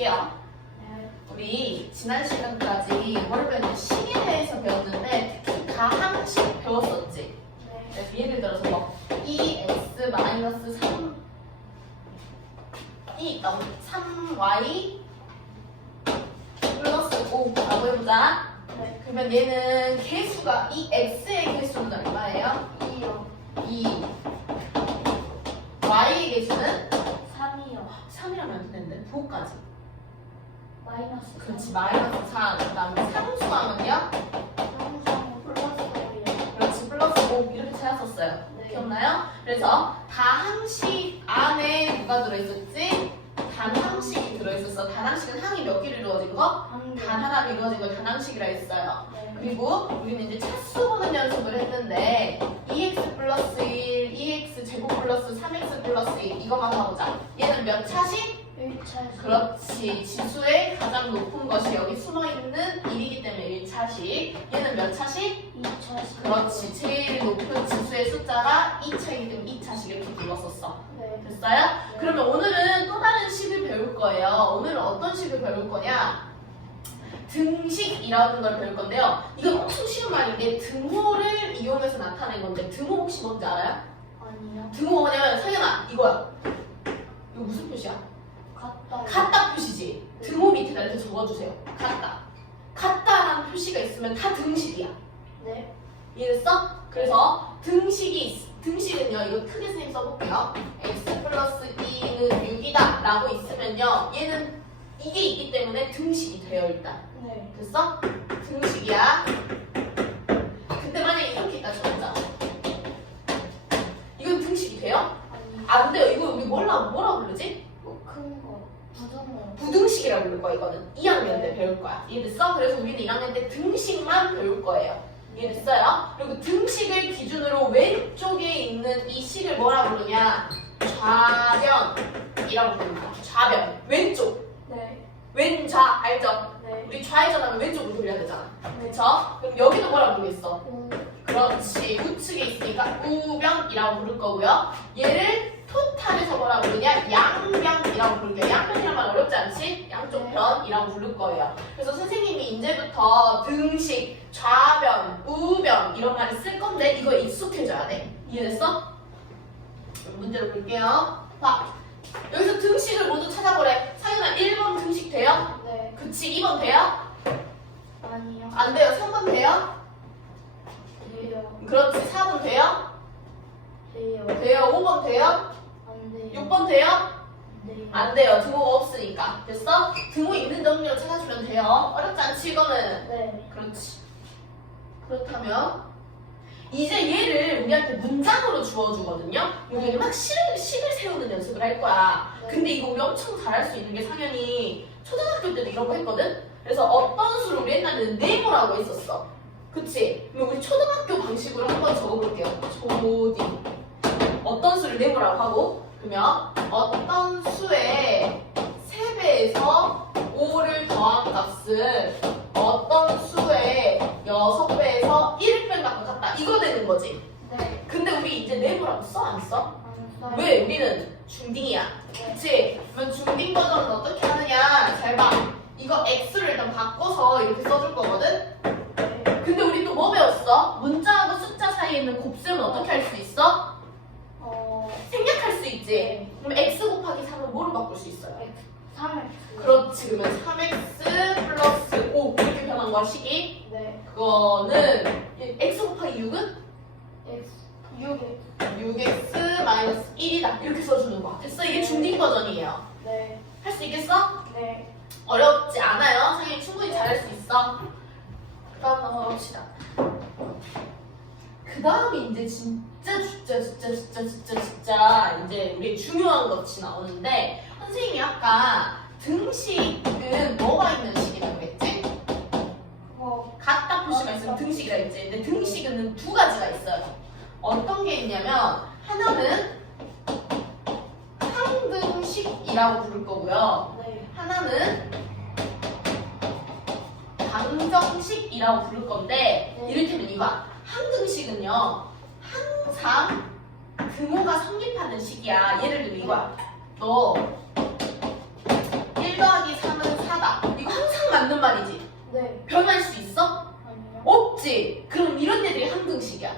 볼게요. 네. 우리 지난 시간까지 뭘 배웠냐? 식에 대해서 배웠는데 특히 다항식 배웠었지. 네. 그래서 예를 들어서 뭐 2x 마이너스 3이 3y 플러스 5라고 해보자. 네. 그러면 얘는 개수가 이 x의 개수는 얼마예요? 2요. 2 y의 개수는 3이요. 3이라면 안 되는데 9까지 마이너스 그렇지 마이너스 3 그다음에 상수하면요? 항상 플러스 5이요. 그렇지 플러스 5 이렇게 찾았었어요 네. 기억나요? 그래서 다항식 안에 누가 들어있었지? 단항식이 들어있었어 단항식은 항이 몇 개로 이루어진 거? 단 하나로 이루어진 걸 단항식이라 했어요 네. 그리고 우리는 이제 차수 보는 연습을 했는데 2x 플러스 1, 2x 제곱 플러스 3x 플러스 1 이것만 가보자 얘는 몇 차식? 1차. 그렇지. 지수의 가장 높은 것이 여기 숨어 있는 1이기 때문에 1차식. 얘는 몇 차식? 2차. 그렇지. 제일 높은 지수의 숫자가 2차이기 때문에 2차식 이렇게 불렀었어. 네. 됐어요? 그러면 오늘은 또 다른 식을 배울 거예요. 오늘은 어떤 식을 배울 거냐? 등식이라는 걸 배울 건데요. 이건 엄청 쉬운 말인데 등호를 이용해서 나타낸 건데 등호 혹시 뭔지 알아요? 아니요. 등호가 뭐냐면 상현아 이거야. 이거 무슨 표시야? 같다. 표시지. 등호 밑에다 이렇게 적어주세요. 같다. 같다라는 표시가 있으면 다 등식이야. 네. 이해됐어? 그래서 등식이 있- 등식은요. 이거 크게 선생님 써볼게요. x 플러스 2는 6이다 라고 있으면요. 얘는 이게 있기 때문에 등식이 돼요 일단. 네. 됐어? 등식이야. 근데 만약에 이렇게 있다 쳐보자. 이건 등식이 돼요? 아니. 안 돼요. 이거 우리 뭐라 뭐라 부르지? 부등식이라고 부를 거야 이거는 2학년 때 배울 거야 이해됐어? 그래서 우리는 1학년 때 등식만 배울 거예요 이해됐어요? 그리고 등식을 기준으로 왼쪽에 있는 이 식을 뭐라 부르냐 좌변이라고 부릅니다 좌변 왼쪽 네. 왼좌 알죠? 네. 우리 좌회전하면 왼쪽으로 돌려야 되잖아 네. 그쵸? 그럼 여기도 뭐라 부르겠어? 오. 그렇지 우측에 있으니까 우변이라고 부를 거고요 얘를 토탈에서 뭐라 부르냐 양변이라고 부를게요 양변이란 말 어렵지 않지? 양쪽 변이라고 부를 거예요 그래서 선생님이 이제부터 등식, 좌변, 우변 이런 말을 쓸 건데 이거 익숙해져야 돼 이해됐어? 문제를 볼게요 봐 여기서 등식을 모두 찾아보래 상윤아 1번 등식 돼요? 네. 그치 2번 돼요? 아니요. 안 돼요 3번 돼요? 돼요. 그렇지 4번 돼요? 돼요. 돼요 5번 돼요? 안 돼요. 6번 돼요? 네. 안 돼요 등호가 없으니까 됐어? 등호 있는 정도로 찾아주면 돼요 어렵지 않지 이거는 네. 그렇지 그렇다면 이제 얘를 우리한테 문장으로 주어주거든요 우리는 막 식을, 식을 세우는 연습을 할 거야 네. 근데 이거 우리 엄청 잘할 수 있는 게 상현이 초등학교 때도 이런 거 했거든 그래서 어떤 수를 우리 옛날에는 네모라고 했었어 그치? 그럼 우리 초등학교 방식으로 한번 적어볼게요 초딩 어떤 수를 네모라고 하고 그러면 어떤 수의 3배에서 5를 더한 값을 어떤 수의 6배에서 1을 뺀 값과 같다 이거 되는 거지 네. 근데 우리 이제 네모라고 써? 안 써? 안. 왜? 우리는 중딩이야 네. 그치? 그러면 중딩 버전은 어떻게 하느냐 잘 봐. 이거 x를 일단 바꿔서 이렇게 써줄 거거든? 네. 근데 우리 또 뭐 배웠어? 문자하고 숫자 사이에 있는 곱셈은 어떻게 할 수 있어? 어. 생략할 수 있지? 네. 그럼 x 곱하기 3을 뭐로 바꿀 수 있어요? 3x. 그렇지 그러면 3x 플러스 5 이렇게 변한 거야 식이 네. 그거는 x 곱하기 6은 x. 6x. 6x 마이너스 1이다 이렇게 써주는 거야 됐어? 이게 중딩 버전이에요 네. 할 수 있겠어? 네. 어렵지 않아요 선생님 충분히 잘할 수 있어 그 다음 넘어갑시다 그 다음이 이제 진짜 진짜 진짜 진짜 진짜 진짜 이제 우리 중요한 것이 나오는데 선생님이 아까 등식은 뭐가 있는 식이라고 했지? 그거. 같다 표시가 있으면 등식이라 했지. 근데 등식은 두 가지가 있어요. 어떤 게 있냐면 하나는 항등식이라고 부를 거고요. 네. 하나는 방정식이라고 부를 건데 네. 이를테면 이거 야. 항등식은요. 항상 등호가 성립하는 식이야. 예를 들면 이거야. 너 1 더하기 3은 말이지. 네. 변할 수 있어? 아니요. 없지. 그럼 이런 애들이 항등식이야.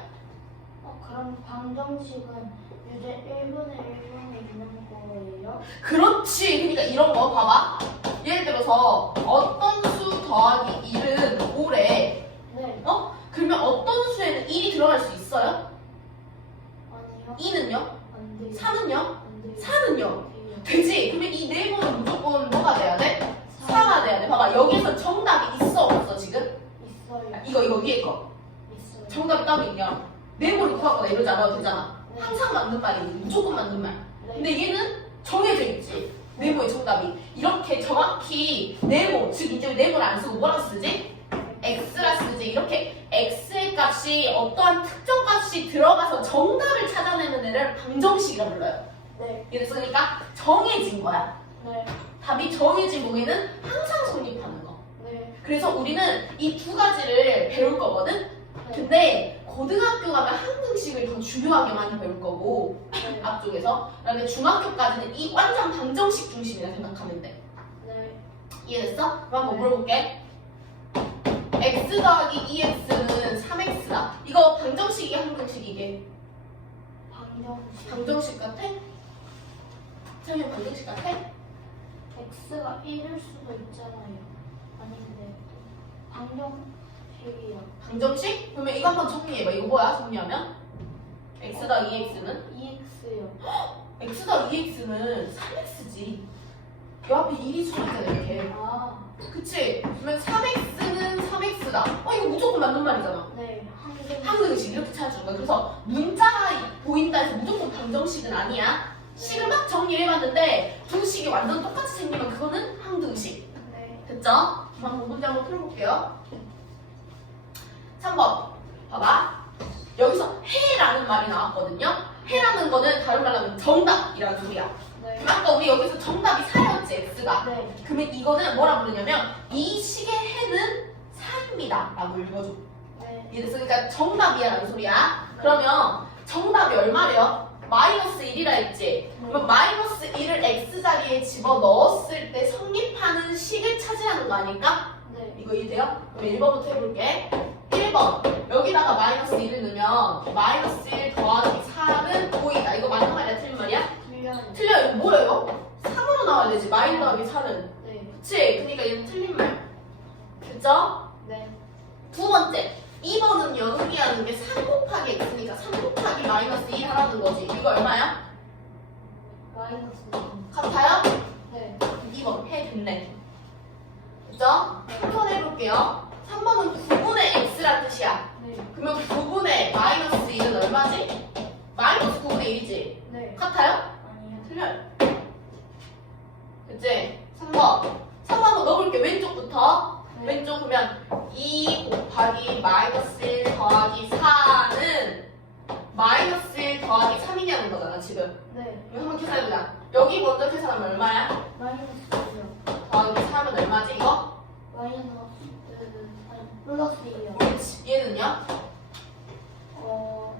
어, 그럼 방정식은 유제 1분의 1분의 있는 거예요? 그렇지. 그러니까 이런 거 봐봐. 예를 들어서 어떤 수 더하기 1은 5래. 네. 어? 그러면 어떤 수에는 1이 들어갈 수 있어요? 아니요. 2는요? 안 돼요. 3은요? 안 돼요. 4는요? 돼요. 되지. 그러면 이 네 번은 무조건 뭐가 돼야 돼? 4가 돼야 돼. 봐봐. 여기서 정답이 있어 없어 지금? 있어요. 이거 이거 위에 거. 있어요. 정답이 따로 있냐? 네 번을 구하거나 이러지 않아도 되잖아. 네. 항상 맞는 말이지. 무조건 맞는 말. 네. 근데 얘는 정해져 있지. 네모의 정답이. 이렇게 정확히 네모, 즉 이제 네모를 안 쓰고 뭐라 쓰지? x라 쓰지. 이렇게 x의 값이 어떠한 특정 값이 들어가서 정답을 찾아내는 애를 방정식이라 불러요. 네. 그래서 그러니까 정해진 거야. 네. 답이 정해진 무게는 항상 성립하는 거. 네. 그래서 우리는 이 두 가지를 배울 거거든? 네. 근데 고등학교 가면 항등식을 더 중요하게 많이 배울 거고 네. 앞쪽에서 그다음에 중학교까지는 이 완전 방정식 중심이라 생각하면 돼. 네. 이해됐어? 그럼 한번 네. 물어볼게. x 더하기 2x는 3x다. 이거 방정식이 항등식 이게 방정식. 방정식 같아? 창현 방정식 같아? x가 1일 수도 있잖아요. 아닌데. 방정식이요. 방정식? 그러면 이거 한번 정리해봐. 이거 뭐야? 정리하면? x 더하기 2x는? 2x요. x 더하기 2x는 3x지. 요 앞에 1이 수있잖아 이렇게. 아. 그치? 그러면 3x는 3x다. 어 이거 무조건 맞는 말이잖아. 네. 항등식 이렇게 찾아주는 거야. 그래서 문자가 보인다 해서 무조건 방정식은 아니야. 식을 막 정리해봤는데 두 식이 완전 똑같이 생기면 그거는 항등식. 네. 됐죠? 한번 문제 한번 풀어볼게요. 3번 봐봐. 여기서 해라는 말이 나왔거든요. 해라는 거는 다른 말로 하면 정답이라는 소리야. 네. 그럼 아까 우리 여기서 정답이 4였지, x가. 네. 그러면 이거는 뭐라 부르냐면 이 식의 해는 4입니다. 라고 읽어줘. 네. 이래서 그러니까 정답이야 라는 소리야. 그러면 정답이 얼마래요? 마이너스 1이라 했지. 그러면 마이너스 1을 x자리에 집어 넣었을 때 성립하는 식을 찾으라는 거 아닐까? 네. 이거 이해돼요? 그럼 1번부터 해볼게. 1번. 여기다가 마이너스 1을 넣으면 마이너스 1 더하기 4는 5이다. 이거 맞는 말이야? 틀린 말이야? 틀려요. 틀려요. 이거 뭐예요? 3으로 나와야 되지. 마이너스 더하기 4는. 네. 그치? 그러니까 얘는 틀린 말. 됐죠? 네. 두 번째. 2번은 연속이하는 게 3 곱하기 x니까 3 곱하기 마이너스 2 하라는 거지. 이거 얼마야? 마이너스. 같아요? 네. 2번 해 됐네. 그죠? 3번 해볼게요. 3번은 9분의 x란 뜻이야. 네. 그러면 9분의 마이너스 1은 얼마지? 마이너스 9분의 1이지. 네. 같아요? 틀려요. 그치? 3번. 3번은 넣어볼게. 왼쪽부터. 네. 왼쪽 보면 2 곱하기 마이너스 1 더하기 4는 마이너스 1 더하기 3이냐는 거잖아, 지금. 네. 이거 한번 계산해보자. 여기 먼저 계산하면 얼마야? 마이너스요. 더하기 3은 얼마지, 이거? 마이너스. 아니, 플러스이요. 그렇지. 얘는요? 어.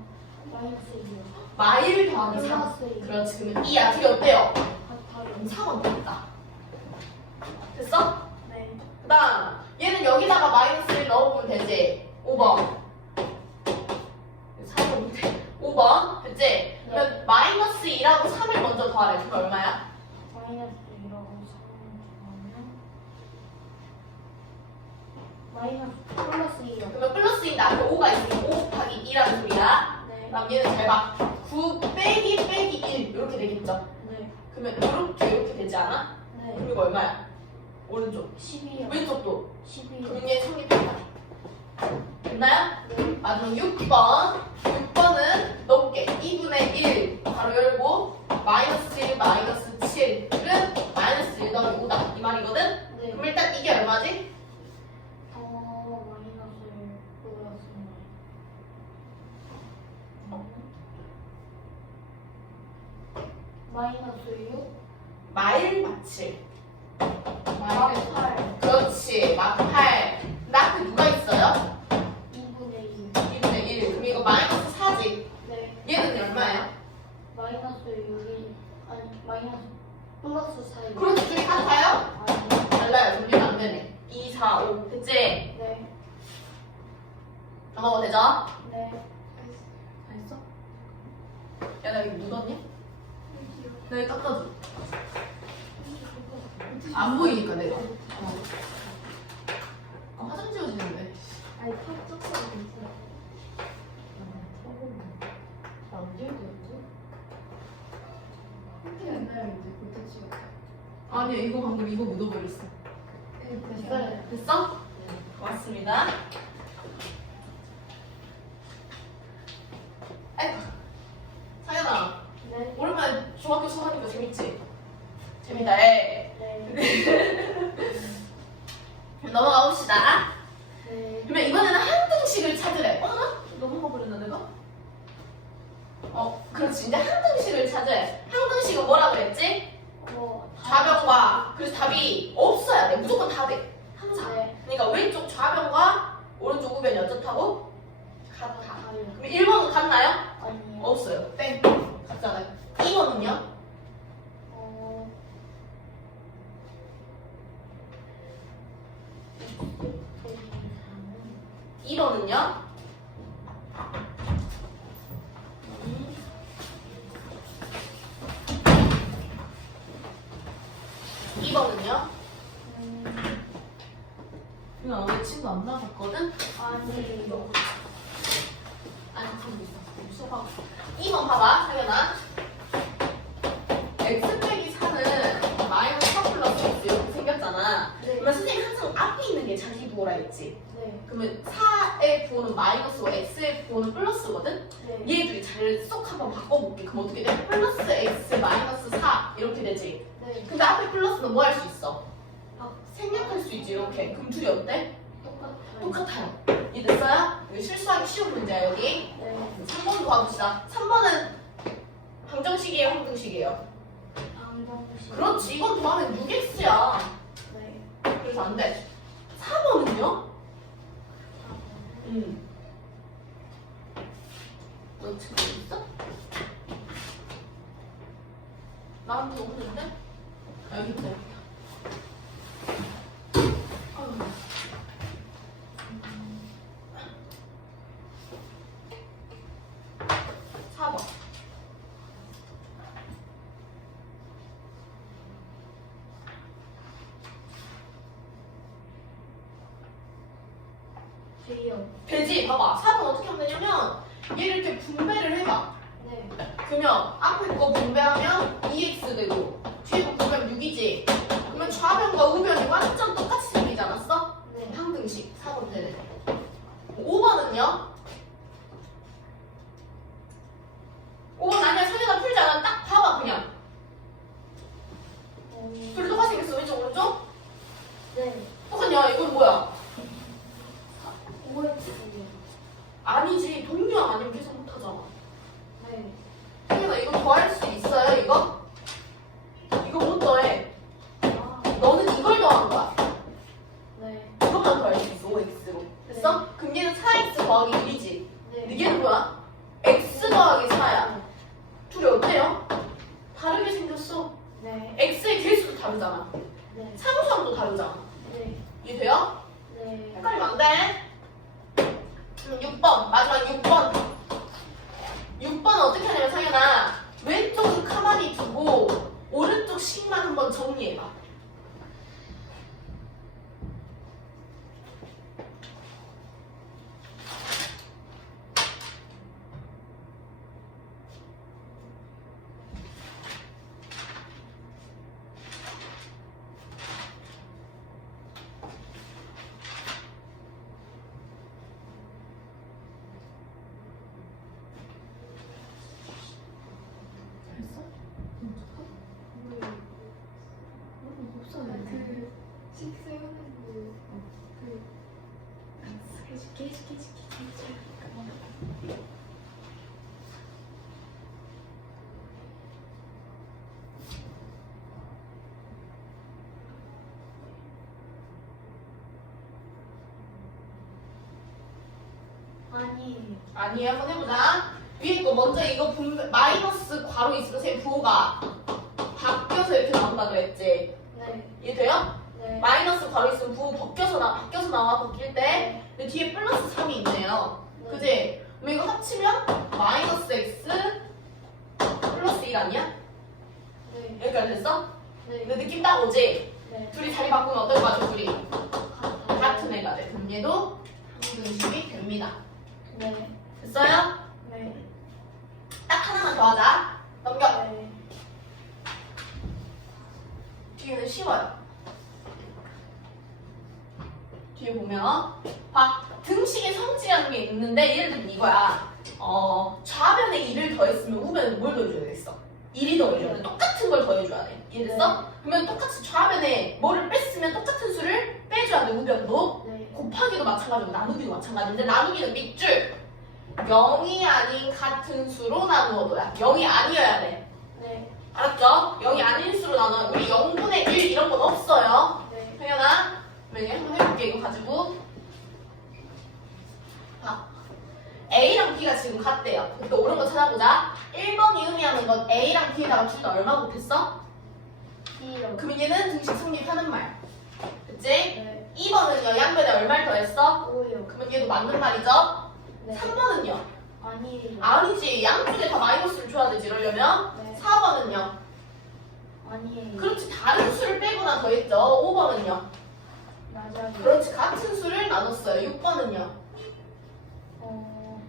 마일 더하기 3. 플러스이요. 그렇지. 그러면 이 야들이 어때요? 그럼 3은 되겠다. 됐어? 네. 그 다음, 얘는 여기다가 마이너스 1 넣어보면 되지. 5번. 3은 돼. 5번. 됐지? 그러면 마이너스 2라고 3을 먼저 더하래. 그럼 얼마야? 마이너스 1이라고 3을 더하면 마이너스 플러스 2요. 그러면 플러스 2인데 앞에 5가 있으면 5 곱하기 2라는 소리야. 네. 그럼 얘는 잘 봐. 9 빼기 빼기 1 이렇게 되겠죠? 네. 그러면 이렇게 이렇게 되지 않아? 네. 그리고 얼마야? 오른쪽. 12요. 왼쪽도. 12요. 그럼 얘 성립했다. 됐나요? 네. 마지막 6번. 6번은 넣어볼게. 2분의 1 바로 열고 마이너스 1 마이너스 7은 마이너스 1 더하기 5다. 이 말이거든? 네. 그럼 일단 이게 얼마지? 마일 마칠. 마팔. 그렇지. 마팔. 나한테 누가 있어요? 2분의 1. 2분의 1. 그럼 이거 마이너스 4지? 네. 얘는 얼마예요? 마이너스 6이 아니 마이너스 플러스 4이. 그렇지. 둘이 같아요? 달라요. 분리가 안 되네. 2, 4, 5. 그치? 네. 넘어가도 되죠? 네. 다 했어? 야, 나 여기 묻었니? 나 여기 닦아줘. 안 보이니까 내가. 어. 아, 화장 지워지는데. 아니 탑 쪽으로 괜찮아. 옛날에 이제 그때 찍었어. 아니, 이거 방금 이거 묻어버렸어. 됐어요. 됐어? 고맙습니다. 아이고. 상현아, 네. 오랜만에 중학교 수업하니까 재밌지? 재밌다, 에. 네. 넘어가 봅시다. 네. 그러면 이번에는 한 등식을 찾으래. 어, 나 넘어가 버렸나 내가? 어, 그렇지. 이제 한 등식을 찾으래. 한 등식은 뭐라 그랬지? 뭐 좌변과. 그래서 답이 없어야 돼. 무조건 답이. 항상. 네. 그러니까 왼쪽 좌변과 오른쪽 우변이 어떻다고? 같다. 가요. 그럼 1번은 같나요? 아니요. 없어요. 땡. 2번은요? 어. 2번은요? 이번은요 음, 이거 오늘 친구 안 나갔거든? 아니 이거 아니, 가만 있어. 수업하고. 2번 봐봐, 상현아. x 빼기 4는 마이너스 4 플러스 x 이렇게 생겼잖아. 네. 그러면 선생님 항상 앞에 있는 게 자기 부호라 했지. 네. 그러면 4의 부호는 마이너스고 x의 부호는 플러스거든? 네. 얘들이 잘쏙 한번 바꿔볼게. 그럼 어떻게 돼? 플러스 x 마이너스 4 이렇게 되지. 네. 근데 앞에 플러스는 뭐 할 수 있어? 아, 생략할 수 있지 이렇게. 그럼 둘이 어때? 똑같아요. 똑같아요. 이해됐어요? 여기 실수하기 쉬운 문제야 여기. 네. 3번도 봐봅시다. 3번은 방정식이에요, 항등식이에요? 안정식. 그렇지. 이건 더하면 6x야. 네. 그래서 안 돼. 4번은요? 음. 너 지금 있어? 나한테 없는데? 아, 여기 있다. 아유. 4번. 돼요. 되지? 봐봐. 4번 어떻게 하면 되냐면 얘를 이렇게 분배를 해봐. 네. 그러면 앞에 거 분배하면 2x 되고 뒤에 거 분배하면 6이지. 그러면 좌변과 우변이 완전 똑같이 생기지 않았어? 네. 항등식 4번 되네. 5번은요? 5번 아니야. 성현아 풀잖아. 딱 봐봐 그냥. 어, 둘이 똑같이 생겼어. 왼쪽 오른쪽? 네. 똑같냐? 이건 뭐야? OX요. 아니지. 동류형 아니면 계속 못하잖아. 네. 성현아 이거 더할 수 있어요? 이거? 이거 못 더해. 아, 너는 이걸 더한 거야. 네. 이것만 더할 수 있어. 5x로. 됐어? 그럼 얘는 4x 더하기 1이지. 근데 네. 얘는 뭐야? x 더하기 4야. 둘이 어때요? 다르게 생겼어. 네. x의 개수도 다르잖아. 네. 상수함도 다르잖아. 네. 이해돼요? 네. 헷갈리면 안 돼. 음, 6번. 마지막 6번. 6번은 어떻게 하냐면 상현아. 왼쪽은 가만히 두고 오른쪽 식만 한번 정리해봐. 됐어? 그 식세우는 그 해줄게 해줄게 해줄게 아니. 아니에요 한번 해보자 위에 거 먼저 이거 분배, 마이너스 괄호 있으면 쌤 부호가 바뀌어서 이렇게 나온다 그랬지 네. 이해 돼요? 네. 마이너스 괄호 있으면 부호 벗겨서 나, 바뀌어서 나와 바뀔 때 근데 뒤에 플러스 3이 있네요 그지? 그럼 이거 합치면 마이너스 x 플러스 1 아니야? 네. 여기까지 됐어? 네. 이거 느낌 딱 오지? 네. 둘이 자리 바꾸면 어떨 것 같아 둘이? 같은 애가 돼 그럼 얘도 항등식이 됩니다 네. 됐어요? 네. 딱 하나만 더 하자 넘겨 네. 뒤에는 쉬워요. 뒤에 보면 봐 등식의 성질이라는 게 있는데 예를 들면 이거야. 어 좌변에 1을 더했으면 우변에 뭘 더해줘야 되겠어? 1이 더해줘야 돼. 똑같은 걸 더해줘야 돼. 이해됐어? 그러면 똑같이 좌변에 뭐를 뺐으면 똑같은 수를 빼줘야 돼 우변도. 네. 곱하기도 마찬가지고 나누기도 마찬가지인데 나누기는 밑줄 0이 아닌 같은 수로 나누어둬야 0이 아니어야 돼. 네. 알았죠? 0이 아닌 수로 나눠요. 우리 0분의 1 이런 건 없어요. 네. 당연아. 만약에 한번 해볼게. 이거 가지고. 봐. A랑 B가 지금 같대요. 또 옳은 거 찾아보자. 1번이 의미하는 건 A랑 B에다가 둘 다 얼마 곱했어? B요. 그러면 얘는 등식 성립하는 말. 그치? 네. 2번은요. 양변에 얼마를 더했어? O요. 그러면 얘도 맞는 말이죠? 네. 3번은요? 아니에요. 아니지. 양쪽에 다 마이너스를 줘야 되지. 이러려면. 네. 4번은요? 아니에요. 그렇지. 다른 수를 빼거나 더했죠. 5번은요? 그렇지 같은 수를 나눴어요 6번은요 어.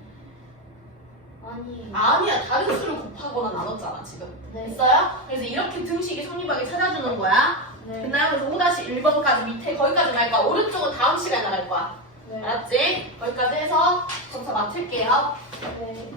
아니에요. 아니야 다른 수를 곱하거나 나눴잖아 지금 네. 됐어요? 그래서 이렇게 등식이 성립하게 찾아주는 거야 네. 그날 그래서 5-1번까지 밑에 거기까지 갈 거야 오른쪽은 다음 시간에 갈 거야 네. 알았지? 거기까지 해서 점사 맞출게요 네.